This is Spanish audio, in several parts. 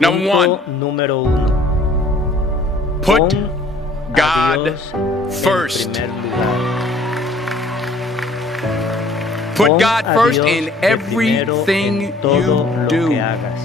Number one, Punto número uno. put Pon a God Dios first. en primer lugar. Put Pon God a first Dios in de primero everything en todo you lo do. que hagas.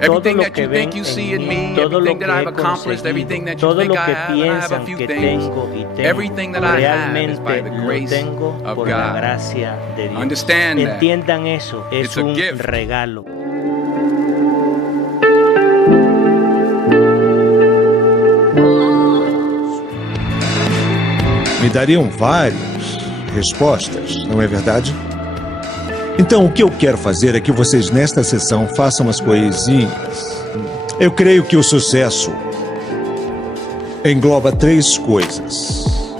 Everything Todo lo that que you ven think you see en in mí, me, todo lo everything that que I've he accomplished, conseguido, everything that you todo think lo I que have, and I have a piensan few que things, tengo y tengo, everything that I have is by realmente the lo grace tengo of por la God. gracia de Dios. Understand that. Entiendan eso, es It's a un gift. regalo. Me dariam várias respostas, não é verdade? Então, o que eu quero fazer é que vocês, nesta sessão, façam as coisinhas. Eu creio que o sucesso engloba 3 coisas.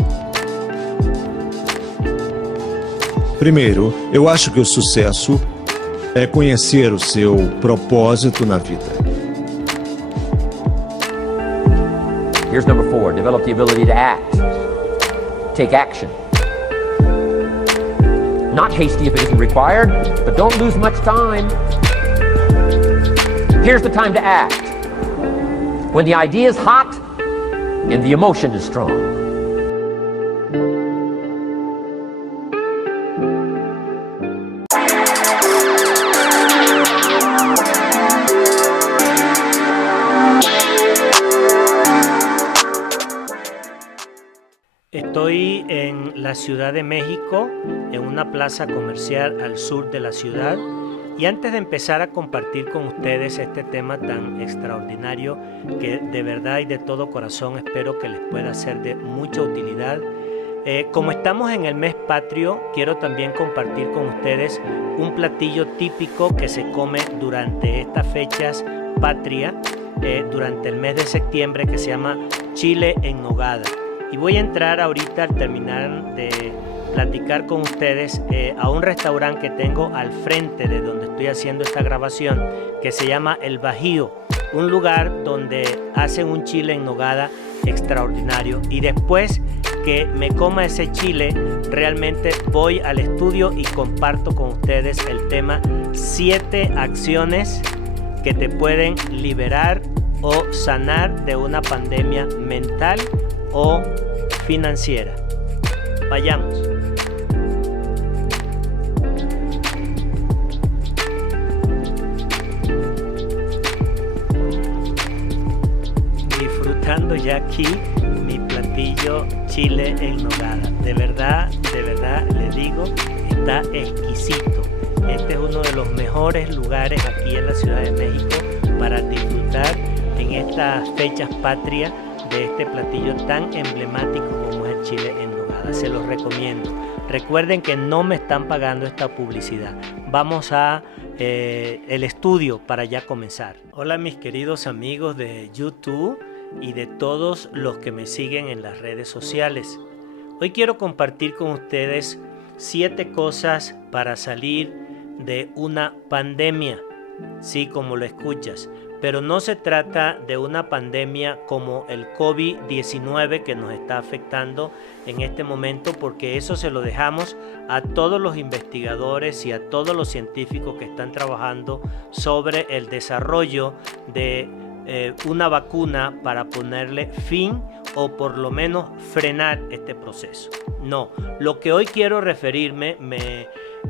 Primeiro, eu acho que o sucesso é conhecer o seu propósito na vida. Here's number 4. Develop the ability to act. Take action. Not hasty if it isn't required, but don't lose much time. Here's the time to act. When the idea is hot and the emotion is strong. Estoy en la Ciudad de México, en una plaza comercial al sur de la ciudad. Y antes de empezar a compartir con ustedes este tema tan extraordinario que de verdad y de todo corazón espero que les pueda ser de mucha utilidad, como estamos en el mes patrio, quiero también compartir con ustedes un platillo típico que se come durante estas fechas patria, durante el mes de septiembre, que se llama chile en nogada. Y voy a entrar ahorita al terminar de platicar con ustedes a un restaurante que tengo al frente de donde estoy haciendo esta grabación, que se llama El Bajío, un lugar donde hacen un chile en nogada extraordinario. Y después que me coma ese chile, realmente voy al estudio y comparto con ustedes el tema 7 acciones que te pueden liberar o sanar de una pandemia mental o financiera. Vayamos. Disfrutando ya aquí mi platillo chile en nogada. De verdad les digo, está exquisito. Este es uno de los mejores lugares aquí en la Ciudad de México para disfrutar en estas fechas patrias de este platillo tan emblemático como es el chile en nogada. Se los recomiendo. Recuerden que no me están pagando esta publicidad. Vamos a el estudio para ya comenzar. Hola mis queridos amigos de YouTube y de todos los que me siguen en las redes sociales. Hoy quiero compartir con ustedes 7 cosas para salir de una pandemia. Sí, como lo escuchas. Pero no se trata de una pandemia como el COVID-19 que nos está afectando en este momento, porque eso se lo dejamos a todos los investigadores y a todos los científicos que están trabajando sobre el desarrollo de una vacuna para ponerle fin o por lo menos frenar este proceso. No, lo que hoy quiero referirme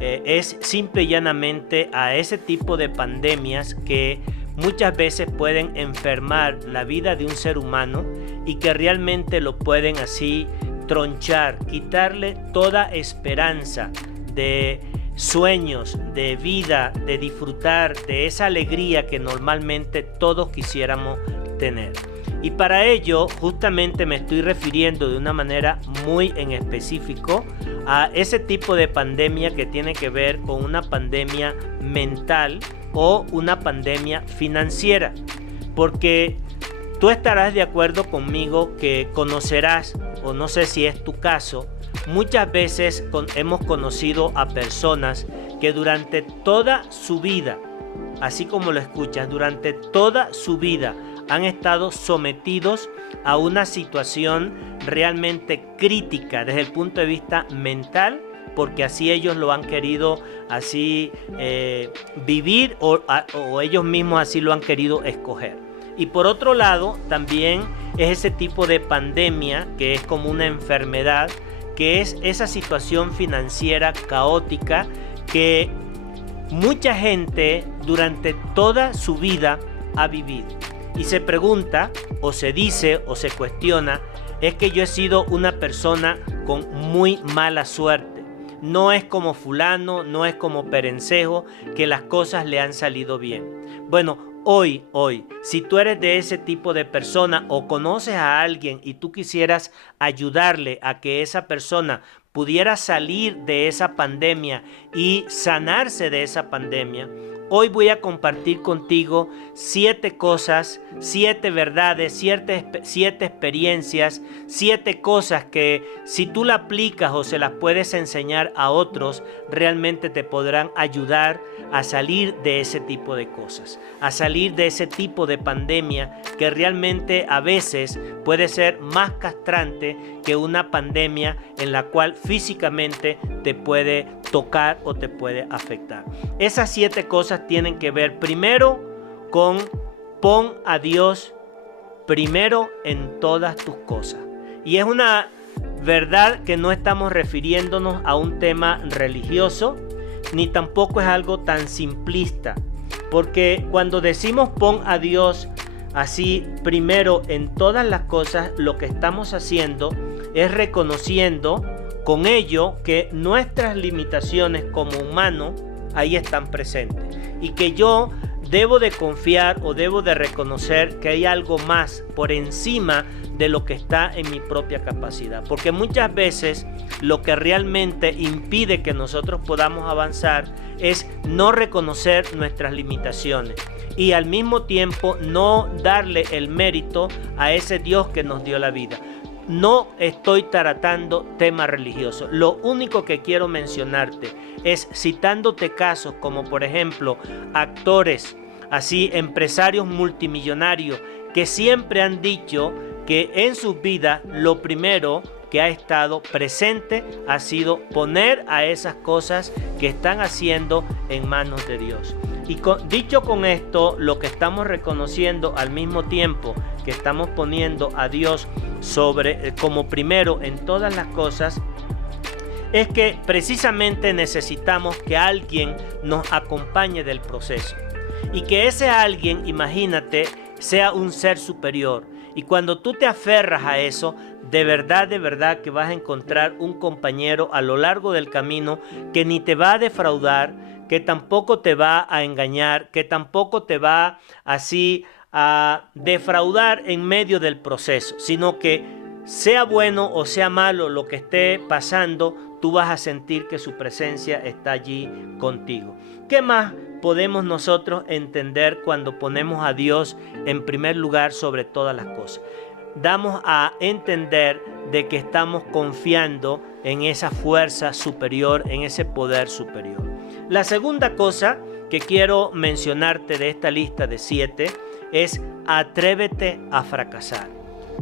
es simple y llanamente a ese tipo de pandemias que muchas veces pueden enfermar la vida de un ser humano y que realmente lo pueden así tronchar, quitarle toda esperanza de sueños, de vida, de disfrutar de esa alegría que normalmente todos quisiéramos tener. Y para ello justamente me estoy refiriendo de una manera muy en específico a ese tipo de pandemia que tiene que ver con una pandemia mental o una pandemia financiera, porque tú estarás de acuerdo conmigo que conocerás, o no sé si es tu caso, muchas veces hemos conocido a personas que durante toda su vida, así como lo escuchas, durante toda su vida han estado sometidos a una situación realmente crítica desde el punto de vista mental porque así ellos lo han querido así vivir o ellos mismos así lo han querido escoger. Y por otro lado, también es ese tipo de pandemia que es como una enfermedad, que es esa situación financiera caótica que mucha gente durante toda su vida ha vivido. Y se pregunta, o se dice, o se cuestiona, es que yo he sido una persona con muy mala suerte. No es como fulano, no es como perencejo, que las cosas le han salido bien. Bueno, hoy, si tú eres de ese tipo de persona o conoces a alguien y tú quisieras ayudarle a que esa persona pudiera salir de esa pandemia y sanarse de esa pandemia, hoy voy a compartir contigo 7 cosas, 7 verdades, 7 experiencias, 7 cosas que si tú la aplicas o se las puedes enseñar a otros, realmente te podrán ayudar a salir de ese tipo de cosas, a salir de ese tipo de pandemia que realmente a veces puede ser más castrante que una pandemia en la cual físicamente te puede tocar o te puede afectar. Esas 7 cosas tienen que ver primero con pon a Dios primero en todas tus cosas. Y es una verdad que no estamos refiriéndonos a un tema religioso, ni tampoco es algo tan simplista, porque cuando decimos pon a Dios así primero en todas las cosas, lo que estamos haciendo es reconociendo con ello que nuestras limitaciones como humano ahí están presentes y que yo debo de confiar o debo de reconocer que hay algo más por encima de lo que está en mi propia capacidad, porque muchas veces lo que realmente impide que nosotros podamos avanzar es no reconocer nuestras limitaciones y al mismo tiempo no darle el mérito a ese Dios que nos dio la vida. No estoy tratando temas religiosos. Lo único que quiero mencionarte es citándote casos como por ejemplo actores, así empresarios multimillonarios que siempre han dicho que en sus vidas lo primero que ha estado presente ha sido poner a esas cosas que están haciendo en manos de Dios. Y dicho con esto, lo que estamos reconociendo al mismo tiempo que estamos poniendo a Dios como primero en todas las cosas, es que precisamente necesitamos que alguien nos acompañe del proceso. Y que ese alguien, imagínate, sea un ser superior. Y cuando tú te aferras a eso, de verdad que vas a encontrar un compañero a lo largo del camino que ni te va a defraudar, que tampoco te va a engañar, que tampoco te va así a defraudar en medio del proceso, sino que sea bueno o sea malo lo que esté pasando, tú vas a sentir que su presencia está allí contigo. ¿Qué más podemos nosotros entender cuando ponemos a Dios en primer lugar sobre todas las cosas? Damos a entender de que estamos confiando en esa fuerza superior, en ese poder superior. La segunda cosa que quiero mencionarte de esta lista de 7 es atrévete a fracasar.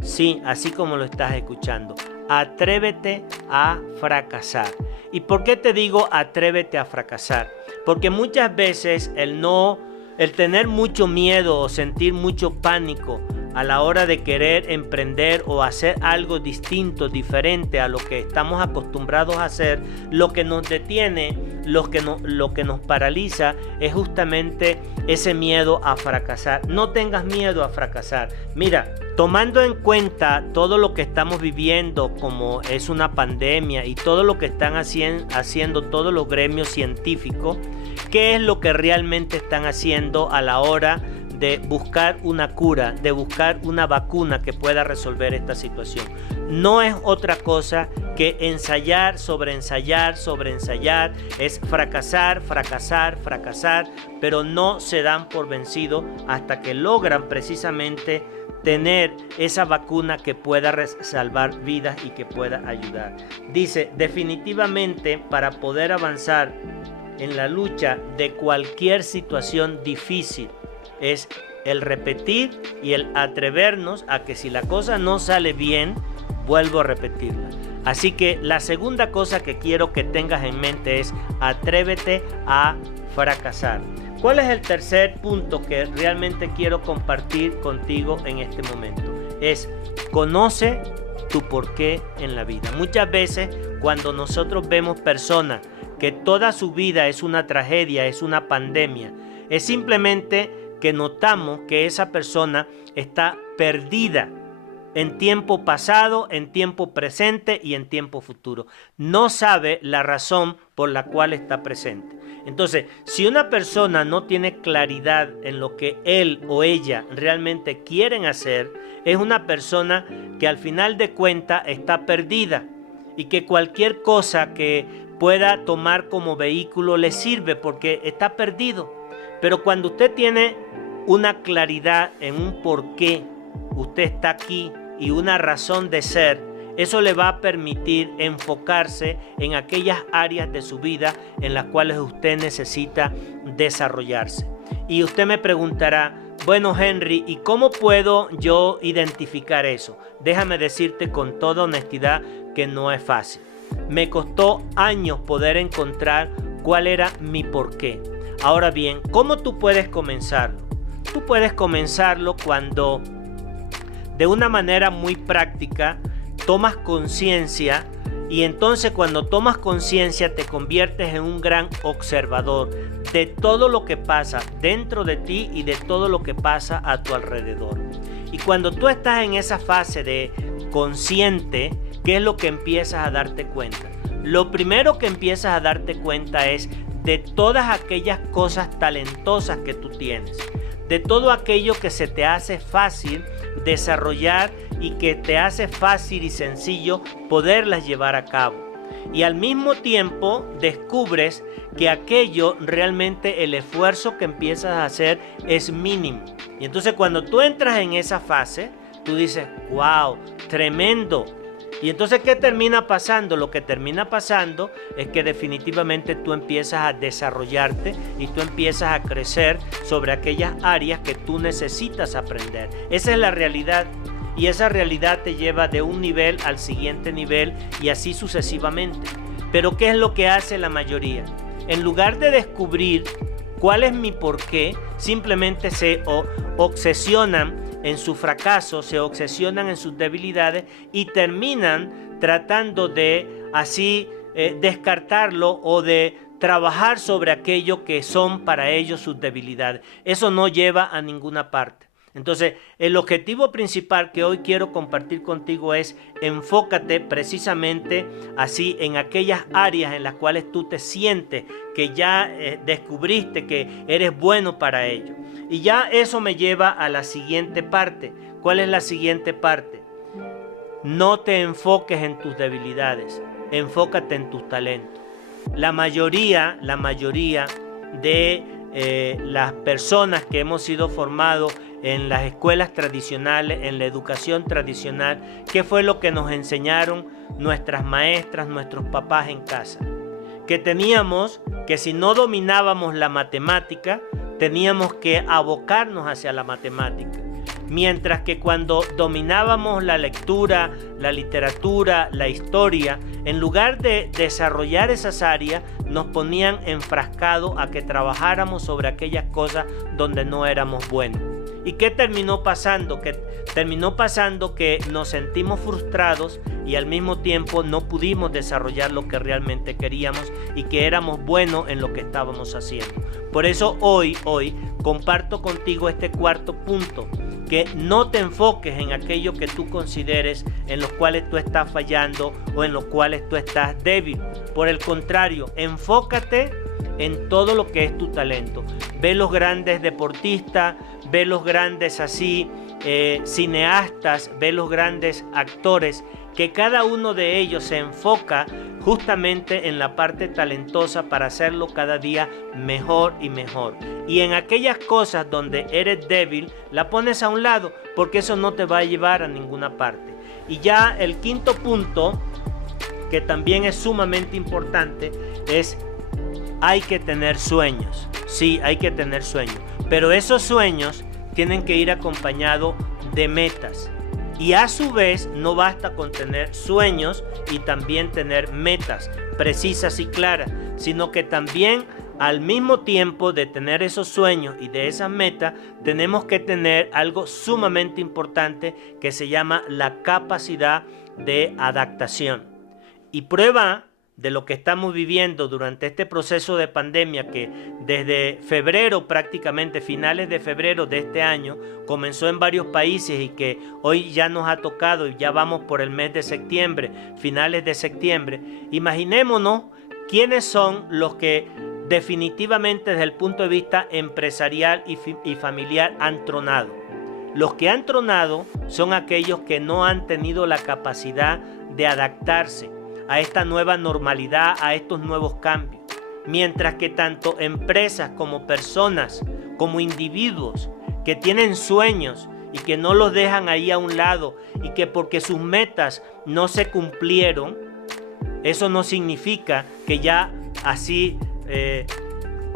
Sí, así como lo estás escuchando. Atrévete a fracasar. ¿Y por qué te digo atrévete a fracasar? Porque muchas veces el tener mucho miedo o sentir mucho pánico a la hora de querer emprender o hacer algo distinto, diferente a lo que estamos acostumbrados a hacer, lo que nos detiene, lo que nos paraliza es justamente ese miedo a fracasar. No tengas miedo a fracasar. Mira, tomando en cuenta todo lo que estamos viviendo, como es una pandemia y todo lo que están haciendo todos los gremios científicos, ¿qué es lo que realmente están haciendo a la hora de buscar una cura, de buscar una vacuna que pueda resolver esta situación? No es otra cosa que ensayar, sobreensayar, es fracasar, pero no se dan por vencido hasta que logran precisamente tener esa vacuna que pueda salvar vidas y que pueda ayudar. Dice, definitivamente para poder avanzar en la lucha de cualquier situación difícil, es el repetir y el atrevernos a que si la cosa no sale bien, vuelvo a repetirla. Así que la segunda cosa que quiero que tengas en mente es atrévete a fracasar. ¿Cuál es el tercer punto que realmente quiero compartir contigo en este momento? Es conoce tu porqué en la vida. Muchas veces cuando nosotros vemos personas que toda su vida es una tragedia, es una pandemia, es simplemente que notamos que esa persona está perdida en tiempo pasado, en tiempo presente y en tiempo futuro. No sabe la razón por la cual está presente. Entonces, si una persona no tiene claridad en lo que él o ella realmente quieren hacer, es una persona que al final de cuentas está perdida y que cualquier cosa que pueda tomar como vehículo le sirve porque está perdido. Pero cuando usted tiene una claridad en un por qué usted está aquí y una razón de ser, eso le va a permitir enfocarse en aquellas áreas de su vida en las cuales usted necesita desarrollarse. Y usted me preguntará, bueno, Henry, ¿y cómo puedo yo identificar eso? Déjame decirte con toda honestidad que no es fácil. Me costó años poder encontrar cuál era mi porqué. Ahora bien, ¿cómo tú puedes comenzarlo? Tú puedes comenzarlo cuando de una manera muy práctica tomas conciencia, y entonces cuando tomas conciencia te conviertes en un gran observador de todo lo que pasa dentro de ti y de todo lo que pasa a tu alrededor. Y cuando tú estás en esa fase de consciente, ¿qué es lo que empiezas a darte cuenta? Lo primero que empiezas a darte cuenta es de todas aquellas cosas talentosas que tú tienes, de todo aquello que se te hace fácil desarrollar y que te hace fácil y sencillo poderlas llevar a cabo. Y al mismo tiempo descubres que aquello realmente el esfuerzo que empiezas a hacer es mínimo. Y entonces cuando tú entras en esa fase, tú dices, wow, tremendo. Y entonces, ¿qué termina pasando? Lo que termina pasando es que definitivamente tú empiezas a desarrollarte y tú empiezas a crecer sobre aquellas áreas que tú necesitas aprender. Esa es la realidad. Y esa realidad te lleva de un nivel al siguiente nivel y así sucesivamente. Pero ¿qué es lo que hace la mayoría? En lugar de descubrir cuál es mi porqué, simplemente se obsesionan en su fracaso, se obsesionan en sus debilidades y terminan tratando de así descartarlo o de trabajar sobre aquello que son para ellos sus debilidades. Eso no lleva a ninguna parte. Entonces, el objetivo principal que hoy quiero compartir contigo es enfócate precisamente así en aquellas áreas en las cuales tú te sientes que ya descubriste que eres bueno para ello. Y ya eso me lleva a la siguiente parte. ¿Cuál es la siguiente parte? No te enfoques en tus debilidades, enfócate en tus talentos. La mayoría de las personas que hemos sido formados en las escuelas tradicionales, en la educación tradicional, ¿qué fue lo que nos enseñaron nuestras maestras, nuestros papás en casa? Que teníamos que si no dominábamos la matemática, teníamos que abocarnos hacia la matemática. Mientras que cuando dominábamos la lectura, la literatura, la historia, en lugar de desarrollar esas áreas, nos ponían enfrascados a que trabajáramos sobre aquellas cosas donde no éramos buenos. ¿Y qué terminó pasando? Terminó pasando que nos sentimos frustrados y al mismo tiempo no pudimos desarrollar lo que realmente queríamos y que éramos buenos en lo que estábamos haciendo. Por eso hoy comparto contigo este cuarto punto, que no te enfoques en aquello que tú consideres en los cuales tú estás fallando o en los cuales tú estás débil. Por el contrario, enfócate en todo lo que es tu talento. Ve los grandes deportistas, ve los grandes cineastas, ve los grandes actores, que cada uno de ellos se enfoca justamente en la parte talentosa para hacerlo cada día mejor y mejor. Y en aquellas cosas donde eres débil, la pones a un lado, porque eso no te va a llevar a ninguna parte. Y ya el quinto punto, que también es sumamente importante, es hay que tener sueños. Sí, hay que tener sueños, pero esos sueños tienen que ir acompañados de metas. Y a su vez no basta con tener sueños y también tener metas precisas y claras, sino que también al mismo tiempo de tener esos sueños y de esas metas, tenemos que tener algo sumamente importante que se llama la capacidad de adaptación. Y prueba de lo que estamos viviendo durante este proceso de pandemia, que desde febrero, prácticamente finales de febrero de este año, comenzó en varios países y que hoy ya nos ha tocado y ya vamos por el mes de septiembre, finales de septiembre. Imaginémonos quiénes son los que definitivamente desde el punto de vista empresarial y familiar han tronado. Los que han tronado son aquellos que no han tenido la capacidad de adaptarse a esta nueva normalidad, a estos nuevos cambios. Mientras que tanto empresas como personas, como individuos que tienen sueños y que no los dejan ahí a un lado y que porque sus metas no se cumplieron, eso no significa que ya así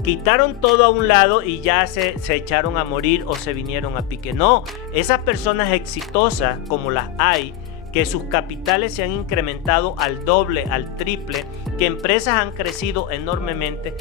quitaron todo a un lado y ya se echaron a morir o se vinieron a pique. No, esas personas exitosas, como las hay, que sus capitales se han incrementado al doble, al triple, que empresas han crecido enormemente,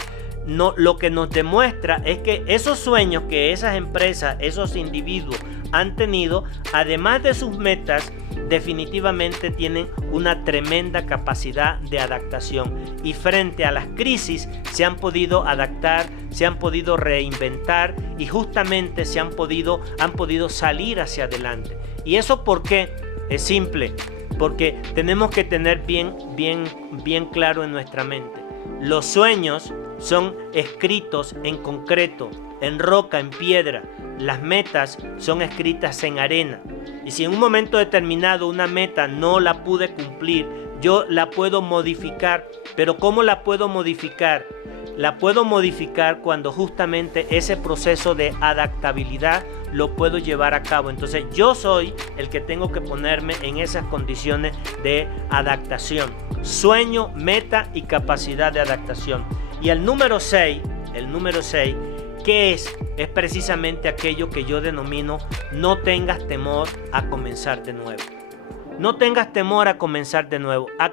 no, lo que nos demuestra es que esos sueños que esas empresas, esos individuos han tenido, además de sus metas, definitivamente tienen una tremenda capacidad de adaptación y frente a las crisis se han podido adaptar, se han podido reinventar y justamente han podido salir hacia adelante. ¿Y eso por qué? Es simple, porque tenemos que tener bien claro en nuestra mente. Los sueños son escritos en concreto, en roca, en piedra. Las metas son escritas en arena. Y si en un momento determinado una meta no la pude cumplir, yo la puedo modificar. Pero ¿cómo la puedo modificar? La puedo modificar cuando justamente ese proceso de adaptabilidad lo puedo llevar a cabo. Entonces yo soy el que tengo que ponerme en esas condiciones de adaptación. Sueño, meta y capacidad de adaptación. Y el número 6, ¿qué es? Es precisamente aquello que yo denomino no tengas temor a comenzar de nuevo. No tengas temor a comenzar de nuevo. ¿A